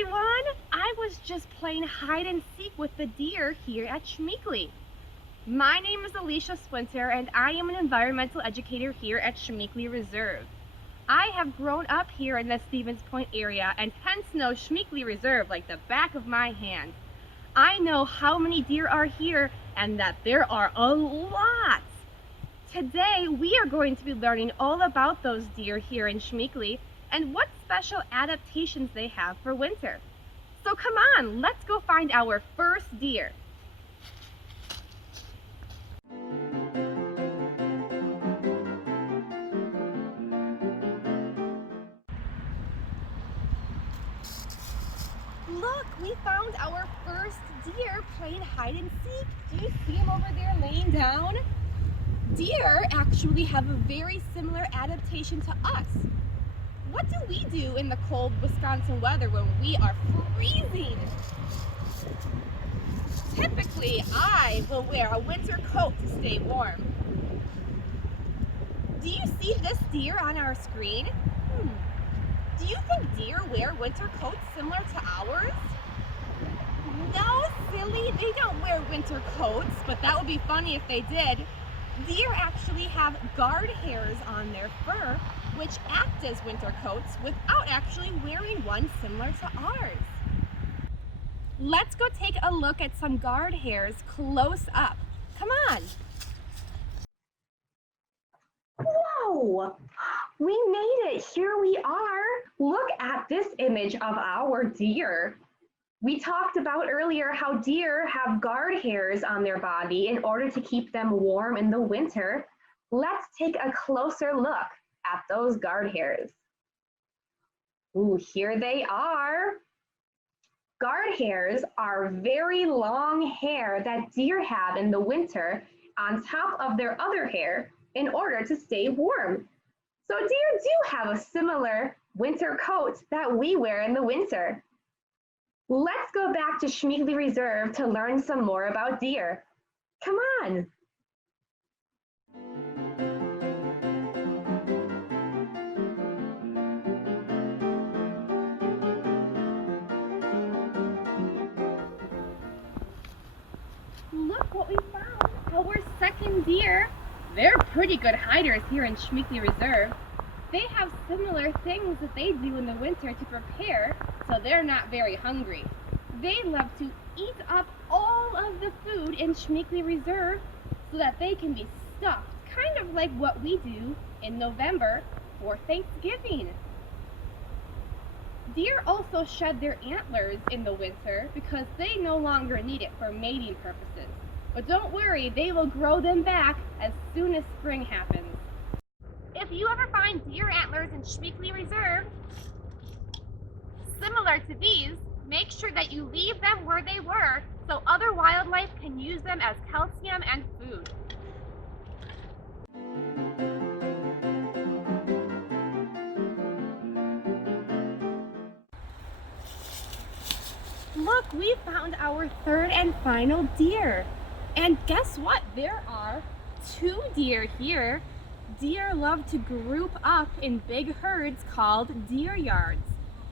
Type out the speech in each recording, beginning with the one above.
everyone! I was just playing hide and seek with the deer here at Schmeeckle. My name is Alicia Swinter and I am an environmental educator here at Schmeeckle Reserve. I have grown up here in the Stevens Point area and hence know Schmeeckle Reserve like the back of my hand. I know how many deer are here and that there are a lot. Today we are going to be learning all about those deer here in Schmeeckle and what special adaptations they have for winter. So come on, let's go find our first deer. Look, we found our first deer playing hide and seek. Do you see him over there laying down? Deer actually have a very similar adaptation to us. What do we do in the cold Wisconsin weather when we are freezing? Typically, I will wear a winter coat to stay warm. Do you see this deer on our screen? Do you think deer wear winter coats similar to ours? No, silly, they don't wear winter coats, but that would be funny if they did. Deer actually have guard hairs on their fur, which act as winter coats without actually wearing one similar to ours. Let's go take a look at some guard hairs close up. Come on. Whoa! We made it! Here we are! Look at this image of our deer. We talked about earlier how deer have guard hairs on their body in order to keep them warm in the winter. Let's take a closer look at those guard hairs. Ooh, here they are. Guard hairs are very long hair that deer have in the winter on top of their other hair in order to stay warm. So deer do have a similar winter coat that we wear in the winter. Let's go back to Schmeeckle Reserve to learn some more about deer. Come on. Look what we found, our second deer. They're pretty good hiders here in Schmeeckle Reserve. They have similar things that they do in the winter to prepare so they're not very hungry. They love to eat up all of the food in Schmeeckle Reserve so that they can be stuffed, kind of like what we do in November for Thanksgiving. Deer also shed their antlers in the winter because they no longer need it for mating purposes. But don't worry, they will grow them back as soon as spring happens. If you ever find deer antlers in Schmeeckle Reserve similar to these, make sure that you leave them where they were so other wildlife can use them as calcium and food. Look, we found our third and final deer. And guess what? There are 2 deer here. Deer love to group up in big herds called deer yards.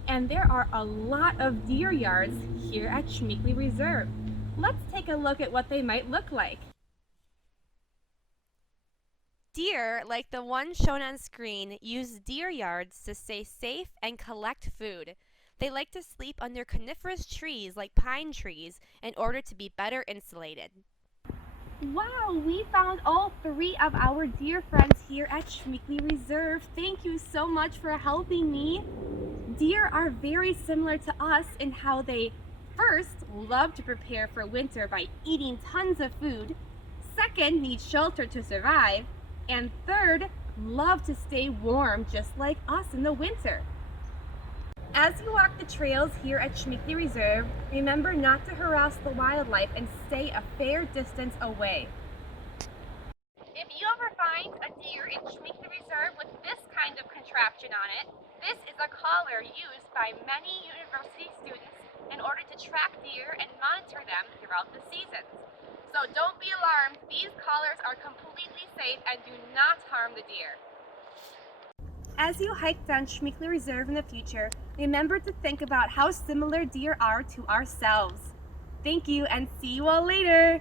And there are a lot of deer yards here at Schmeeckle Reserve. Let's take a look at what they might look like. Deer, like the one shown on screen, use deer yards to stay safe and collect food. They like to sleep under coniferous trees like pine trees in order to be better insulated. Wow, we found all 3 of our deer friends here at Schmeeckle Reserve. Thank you so much for helping me. Deer are very similar to us in how they first love to prepare for winter by eating tons of food, second need shelter to survive, and third love to stay warm just like us in the winter. As you walk the trails here at Schmeeckle Reserve, remember not to harass the wildlife and stay a fair distance away. If you ever find a deer in Schmeeckle Reserve with this kind of contraption on it, this is a collar used by many university students in order to track deer and monitor them throughout the seasons. So don't be alarmed, these collars are completely safe and do not harm the deer. As you hike down Schmeeckle Reserve in the future, Remember to think about how similar deer are to ourselves. Thank you and see you all later.